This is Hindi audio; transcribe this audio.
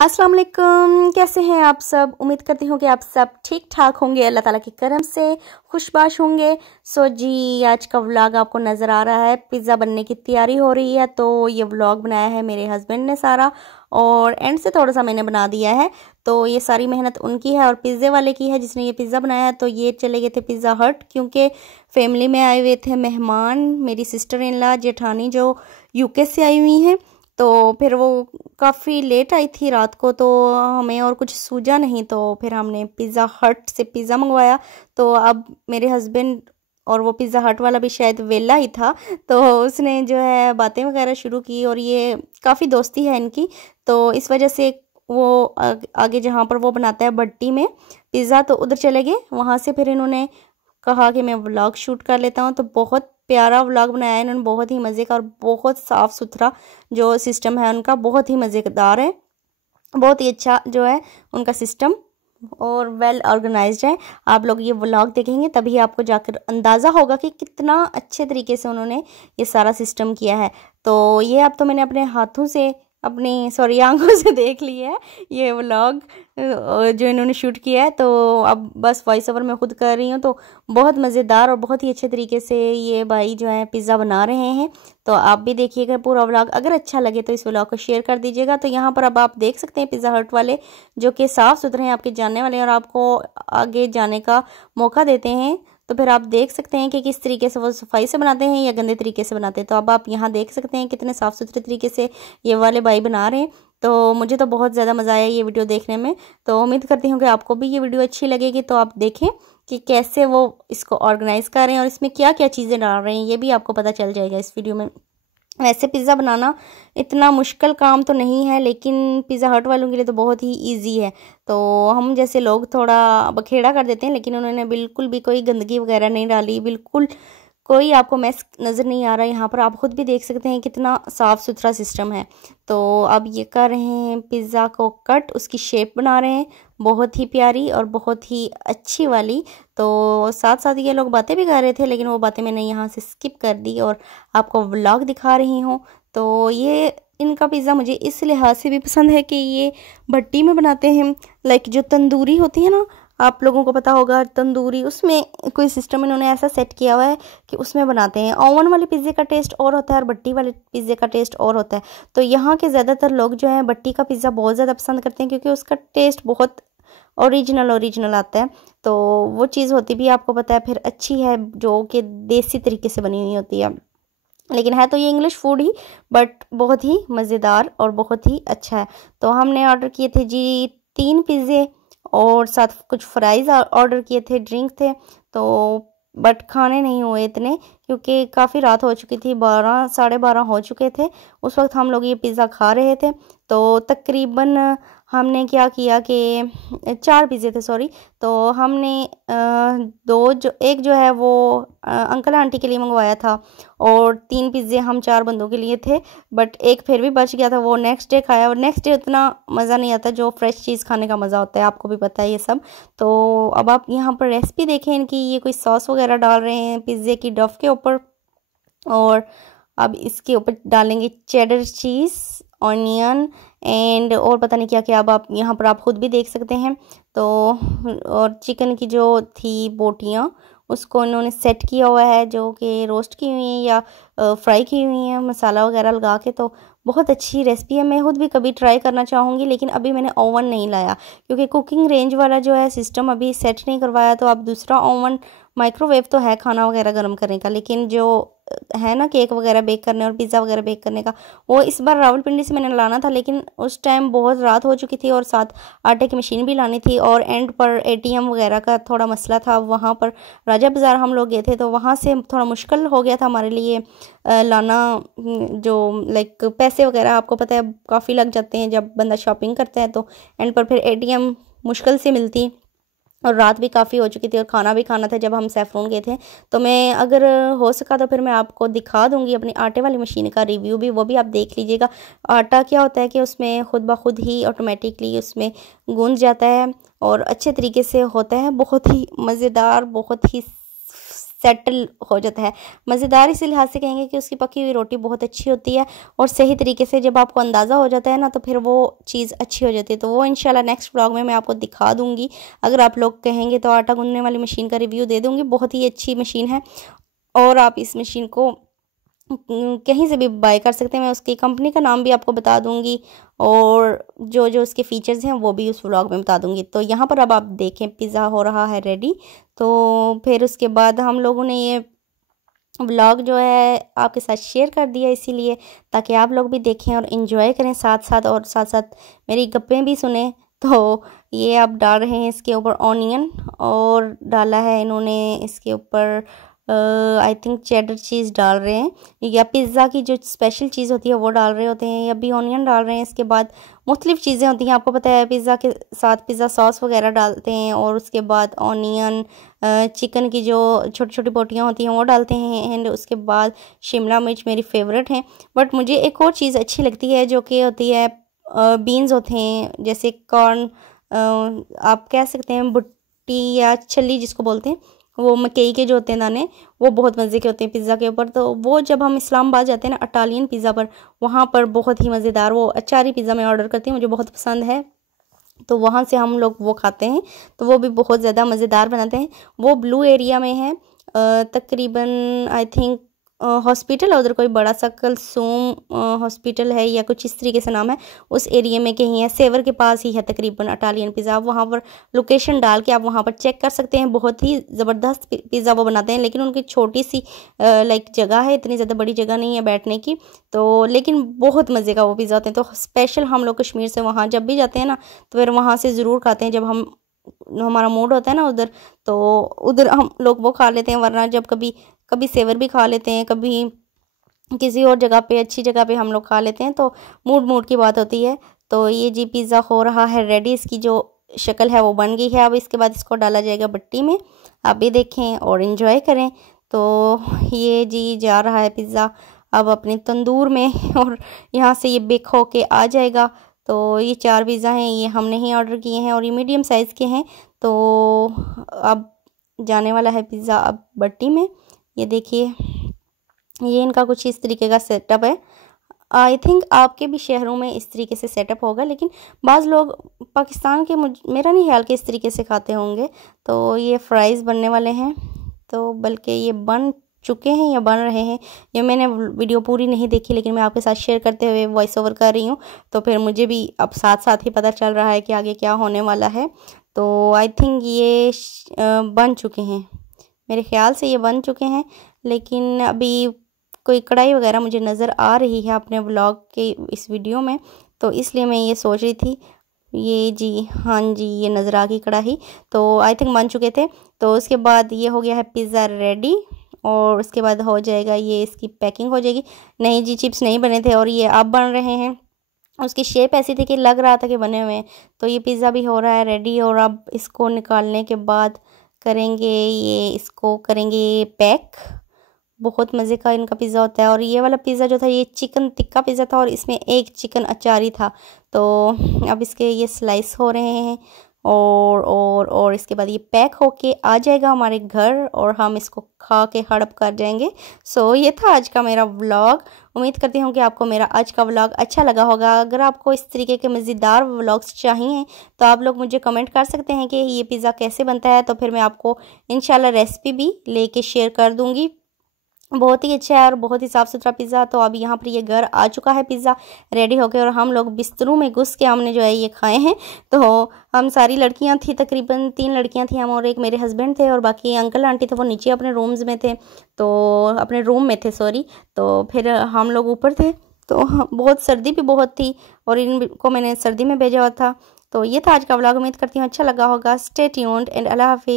अस्सलाम वालेकुम, कैसे हैं आप सब। उम्मीद करती हूँ कि आप सब ठीक ठाक होंगे, अल्लाह ताला के करम से खुशबाश होंगे। जी, आज का व्लॉग आपको नज़र आ रहा है। पिज़्ज़ा बनने की तैयारी हो रही है, तो ये व्लॉग बनाया है मेरे हस्बैंड ने सारा, और एंड से थोड़ा सा मैंने बना दिया है। तो ये सारी मेहनत उनकी है और पिज़्ज़े वाले की है जिसने ये पिज़्ज़ा बनाया है। तो ये चले गए थे पिज़्ज़ा हट, क्योंकि फैमिली में आए हुए थे मेहमान, मेरी सिस्टर इन लॉ जेठानी जो यूके से आई हुई हैं। तो फिर वो काफ़ी लेट आई थी रात को, तो हमें और कुछ सूझा नहीं, तो फिर हमने पिज़्ज़ा हट से पिज़्ज़ा मंगवाया। तो अब मेरे हस्बैंड और वो पिज़्ज़ा हट वाला भी शायद वेला ही था, तो उसने जो है बातें वगैरह शुरू की, और ये काफ़ी दोस्ती है इनकी, तो इस वजह से वो आगे जहाँ पर वो बनाता है भट्टी में पिज़्ज़ा, तो उधर चले गए। वहाँ से फिर इन्होंने कहा कि मैं व्लॉग शूट कर लेता हूँ, तो बहुत प्यारा व्लॉग बनाया है इन्होंने, बहुत ही मज़े का, और बहुत साफ़ सुथरा जो सिस्टम है उनका, बहुत ही मज़ेदार है, बहुत ही अच्छा जो है उनका सिस्टम, और वेल ऑर्गेनाइज्ड है। आप लोग ये व्लॉग देखेंगे तभी आपको जाकर अंदाज़ा होगा कि कितना अच्छे तरीके से उन्होंने ये सारा सिस्टम किया है। तो ये अब तो मैंने अपने हाथों से, अपनी सॉरी आंखों से देख लिया है ये व्लॉग जो इन्होंने शूट किया है। तो अब बस वॉइस ओवर मैं खुद कर रही हूँ। तो बहुत मज़ेदार और बहुत ही अच्छे तरीके से ये भाई जो है पिज़्ज़ा बना रहे हैं। तो आप भी देखिएगा पूरा व्लॉग, अगर अच्छा लगे तो इस व्लॉग को शेयर कर दीजिएगा। तो यहाँ पर अब आप देख सकते हैं पिज़्ज़ा हट वाले जो कि साफ़ सुथरे हैं, आपके जानने वाले हैं और आपको आगे जाने का मौका देते हैं। तो फिर आप देख सकते हैं कि किस तरीके से वो सफाई से बनाते हैं या गंदे तरीके से बनाते हैं। तो अब आप यहाँ देख सकते हैं कितने साफ़ सुथरे तरीके से ये वाले भाई बना रहे हैं। तो मुझे तो बहुत ज़्यादा मज़ा आया ये वीडियो देखने में। तो उम्मीद करती हूँ कि आपको भी ये वीडियो अच्छी लगेगी। तो आप देखें कि कैसे वो इसको ऑर्गेनाइज़ कर रहे हैं और इसमें क्या क्या चीज़ें डाल रहे हैं, ये भी आपको पता चल जाएगा इस वीडियो में। वैसे पिज़्ज़ा बनाना इतना मुश्किल काम तो नहीं है, लेकिन पिज़्ज़ा हट वालों के लिए तो बहुत ही इजी है। तो हम जैसे लोग थोड़ा बखेड़ा कर देते हैं, लेकिन उन्होंने बिल्कुल भी कोई गंदगी वगैरह नहीं डाली, बिल्कुल कोई आपको मैस नज़र नहीं आ रहा है। यहाँ पर आप खुद भी देख सकते हैं कितना साफ़ सुथरा सिस्टम है। तो अब ये कर रहे हैं पिज़्ज़ा को कट, उसकी शेप बना रहे हैं, बहुत ही प्यारी और बहुत ही अच्छी वाली। तो साथ साथ ये लोग बातें भी कर रहे थे, लेकिन वो बातें मैंने यहाँ से स्किप कर दी और आपको व्लॉग दिखा रही हूँ। तो ये इनका पिज़्ज़ा मुझे इस लिहाज से भी पसंद है कि ये भट्टी में बनाते हैं, लाइक जो तंदूरी होती है ना, आप लोगों को पता होगा तंदूरी, उसमें कोई सिस्टम इन्होंने ऐसा सेट किया हुआ है कि उसमें बनाते हैं। ओवन वाले पिज़्ज़े का टेस्ट और होता है और भट्टी वाले पिज़्ज़े का टेस्ट और होता है। तो यहाँ के ज़्यादातर लोग जो हैं भट्टी का पिज़्ज़ा बहुत ज़्यादा पसंद करते हैं, क्योंकि उसका टेस्ट बहुत ओरिजिनल आता है। तो वो चीज़ होती भी आपको पता है फिर अच्छी है, जो कि देसी तरीके से बनी हुई होती है। लेकिन है तो ये इंग्लिश फूड ही, बट बहुत ही मज़ेदार और बहुत ही अच्छा है। तो हमने ऑर्डर किए थे जी 3 पिज़्ज़े और साथ कुछ फ्राइज़ ऑर्डर किए थे, ड्रिंक थे। तो बट खाने नहीं हुए इतने, क्योंकि काफ़ी रात हो चुकी थी, 12 साढ़े 12 हो चुके थे उस वक्त हम लोग ये पिज़्ज़ा खा रहे थे। तो तकरीबन हमने क्या किया कि 4 पिज़्ज़े थे सॉरी। तो हमने दो जो एक जो है वो अंकल आंटी के लिए मंगवाया था, और 3 पिज़्ज़े हम 4 बंदों के लिए थे। बट एक फिर भी बच गया था, वो नेक्स्ट डे खाया, और नेक्स्ट डे उतना मज़ा नहीं आता जो फ्रेश चीज़ खाने का मज़ा होता है, आपको भी पता है ये सब। तो अब आप यहाँ पर रेसिपी देखें इनकी, ये कोई सॉस वगैरह डाल रहे हैं पिज़्ज़े की डफ के ऊपर, और अब इसके ऊपर डालेंगे चेडर चीज़, ऑनियन एंड और पता नहीं क्या क्या। अब आप यहाँ पर आप खुद भी देख सकते हैं। तो और चिकन की जो थी बोटियाँ, उसको इन्होंने सेट किया हुआ है, जो कि रोस्ट की हुई हैं या फ्राई की हुई हैं मसाला वगैरह लगा के। तो बहुत अच्छी रेसिपी है, मैं खुद भी कभी ट्राई करना चाहूँगी, लेकिन अभी मैंने ओवन नहीं लाया, क्योंकि कुकिंग रेंज वाला जो है सिस्टम अभी सेट नहीं करवाया। तो अब दूसरा ओवन, माइक्रोवेव तो है खाना वगैरह गर्म करने का, लेकिन जो है ना केक वगैरह बेक करने और पिज़्ज़ा वगैरह बेक करने का, वो इस बार रावलपिंडी से मैंने लाना था, लेकिन उस टाइम बहुत रात हो चुकी थी और साथ आटे की मशीन भी लानी थी, और एंड पर एटीएम वगैरह का थोड़ा मसला था। वहाँ पर राजा बाज़ार हम लोग गए थे, तो वहाँ से थोड़ा मुश्किल हो गया था हमारे लिए लाना। जो लाइक पैसे वगैरह आपको पता है काफ़ी लग जाते हैं जब बंदा शॉपिंग करता है, तो एंड पर फिर एटीएम मुश्किल से मिलती, और रात भी काफ़ी हो चुकी थी और खाना भी खाना था जब हम सैफरोन गए थे। तो मैं अगर हो सका तो फिर मैं आपको दिखा दूंगी अपनी आटे वाली मशीन का रिव्यू भी, वो भी आप देख लीजिएगा। आटा क्या होता है कि उसमें खुद ब खुद ही ऑटोमेटिकली उसमें गूंज जाता है और अच्छे तरीके से होता है, बहुत ही मज़ेदार, बहुत ही सेटल हो जाता है। मज़ेदार इसी लिहाज से कहेंगे कि उसकी पकी हुई रोटी बहुत अच्छी होती है और सही तरीके से जब आपको अंदाज़ा हो जाता है ना तो फिर वो चीज़ अच्छी हो जाती है। तो वो इंशाल्लाह नेक्स्ट व्लॉग में मैं आपको दिखा दूँगी। अगर आप लोग कहेंगे तो आटा गूँथने वाली मशीन का रिव्यू दे दूँगी। बहुत ही अच्छी मशीन है और आप इस मशीन को कहीं से भी बाय कर सकते हैं। मैं उसकी कंपनी का नाम भी आपको बता दूंगी और जो जो उसके फीचर्स हैं वो भी उस व्लॉग में बता दूंगी। तो यहाँ पर अब आप देखें पिज़्ज़ा हो रहा है रेडी। तो फिर उसके बाद हम लोगों ने ये व्लॉग जो है आपके साथ शेयर कर दिया इसीलिए ताकि आप लोग भी देखें और इन्जॉय करें साथ साथ, और साथ साथ मेरी गप्पें भी सुने। तो ये आप डाल रहे हैं इसके ऊपर ऑनियन और डाला है इन्होंने इसके ऊपर आई थिंक चेडर चीज़ डाल रहे हैं या पिज़्ज़ा की जो स्पेशल चीज़ होती है वो डाल रहे होते हैं या भी ऑनियन डाल रहे हैं। इसके बाद मुख्तलिफ़ चीज़ें होती हैं, आपको पता है पिज़्ज़ा के साथ पिज़्ज़ा सॉस वगैरह डालते हैं और उसके बाद ऑनियन चिकन की जो छोटी छोटी बोटियाँ होती हैं वो डालते हैं एंड उसके बाद शिमला मिर्च मेरी फेवरेट है। बट मुझे एक और चीज़ अच्छी लगती है जो कि होती है बीन्स होते हैं जैसे कॉर्न, आप कह सकते हैं भुट्टी या छल्ली जिसको बोलते हैं, वो मकई के जो होते हैं दाने वो बहुत मज़े के होते हैं पिज़्ज़ा के ऊपर। तो वो जब हम इस्लामाबाद जाते हैं ना इटालियन पिज़्ज़ा पर, वहाँ पर बहुत ही मज़ेदार वो अचारी पिज़्ज़ा मैं ऑर्डर करती हूँ, मुझे बहुत पसंद है। तो वहाँ से हम लोग वो खाते हैं तो वो भी बहुत ज़्यादा मज़ेदार बनाते हैं। वो ब्लू एरिया में है तकरीबन आई थिंक हॉस्पिटल है उधर, कोई बड़ा सा कलसूम हॉस्पिटल है या कुछ इस तरीके से नाम है, उस एरिया में कहीं है, सेवर के पास ही है तकरीबन इटालियन पिज़्ज़ा। आप वहाँ पर लोकेशन डाल के आप वहाँ पर चेक कर सकते हैं। बहुत ही ज़बरदस्त पिज़्ज़ा वो बनाते हैं, लेकिन उनकी छोटी सी लाइक जगह है, इतनी ज़्यादा बड़ी जगह नहीं है बैठने की, तो लेकिन बहुत मज़े का वो पिज़्ज़ा होते हैं। तो स्पेशल हम लोग कश्मीर से वहाँ जब भी जाते हैं ना तो फिर वहाँ से ज़रूर खाते हैं। जब हमारा मूड होता है ना उधर, तो उधर हम लोग वो खा लेते हैं, वरना जब कभी सेवर भी खा लेते हैं, कभी किसी और जगह पे अच्छी जगह पे हम लोग खा लेते हैं। तो मूड की बात होती है। तो ये जी पिज़्ज़ा हो रहा है रेडी, इसकी जो शक्ल है वो बन गई है। अब इसके बाद इसको डाला जाएगा भट्टी में, आप भी देखें और इन्जॉय करें। तो ये जी जा रहा है पिज़्ज़ा अब अपने तंदूर में और यहाँ से ये बेक हो के आ जाएगा। तो ये 4 पिज़्ज़ा हैं, ये हमने ही ऑर्डर किए हैं और ये मीडियम साइज़ के हैं। तो अब जाने वाला है पिज़्ज़ा अब भट्टी में। ये देखिए ये इनका कुछ इस तरीके का सेटअप है। आई थिंक आपके भी शहरों में इस तरीके से सेटअप होगा, लेकिन बाज़ लोग पाकिस्तान के मेरा नहीं ख्याल कि इस तरीके से खाते होंगे। तो ये फ्राइज़ बनने वाले हैं, तो बल्कि ये बन चुके हैं या बन रहे हैं, ये मैंने वीडियो पूरी नहीं देखी लेकिन मैं आपके साथ शेयर करते हुए वॉइस ओवर कर रही हूँ। तो फिर मुझे भी अब साथ साथ ही पता चल रहा है कि आगे क्या होने वाला है। तो आई थिंक ये बन चुके हैं, मेरे ख्याल से ये बन चुके हैं, लेकिन अभी कोई कढ़ाई वगैरह मुझे नज़र आ रही है अपने व्लॉग के इस वीडियो में, तो इसलिए मैं ये सोच रही थी। ये जी हाँ जी ये नज़र आ गई कढ़ाई, तो आई थिंक बन चुके थे। तो उसके बाद ये हो गया है पिज़्ज़ा रेडी और उसके बाद हो जाएगा ये इसकी पैकिंग हो जाएगी। नहीं जी चिप्स नहीं बने थे और ये अब बन रहे हैं। उसकी शेप ऐसी थी कि लग रहा था कि बने हुए हैं। तो ये पिज़्ज़ा भी हो रहा है रेडी और अब इसको निकालने के बाद करेंगे ये इसको करेंगे पैक। बहुत मज़े का इनका पिज़्ज़ा होता है। और ये वाला पिज़्ज़ा जो था ये चिकन टिक्का पिज़्ज़ा था और इसमें एक चिकन अचारी था। तो अब इसके ये स्लाइस हो रहे हैं और इसके बाद ये पैक होके आ जाएगा हमारे घर और हम इसको खा के हड़प कर जाएंगे। सो ये था आज का मेरा व्लॉग। उम्मीद करती हूँ कि आपको मेरा आज का व्लॉग अच्छा लगा होगा। अगर आपको इस तरीके के मज़ेदार व्लॉग्स चाहिए तो आप लोग मुझे कमेंट कर सकते हैं कि ये पिज़्ज़ा कैसे बनता है, तो फिर मैं आपको इंशाल्लाह रेसिपी भी लेके शेयर कर दूँगी। बहुत ही अच्छा है और बहुत ही साफ़ सुथरा पिज़्ज़ा। तो अब यहाँ पर ये घर आ चुका है पिज़्ज़ा रेडी होके और हम लोग बिस्तरों में घुस के हमने जो है ये खाए हैं। तो हम सारी लड़कियाँ थी, तकरीबन 3 लड़कियाँ थी, हम और एक मेरे हस्बैंड थे और बाकी अंकल आंटी थे वो नीचे अपने रूम्स में थे, तो अपने रूम में थे सॉरी। तो फिर हम लोग ऊपर थे, तो बहुत सर्दी भी बहुत थी और इनको मैंने सर्दी में भेजा हुआ था। तो ये था आज का व्लॉग। उम्मीद करती हूँ अच्छा लगा होगा। स्टे ट्यून्ड एंड अल्लाह हाफिज़।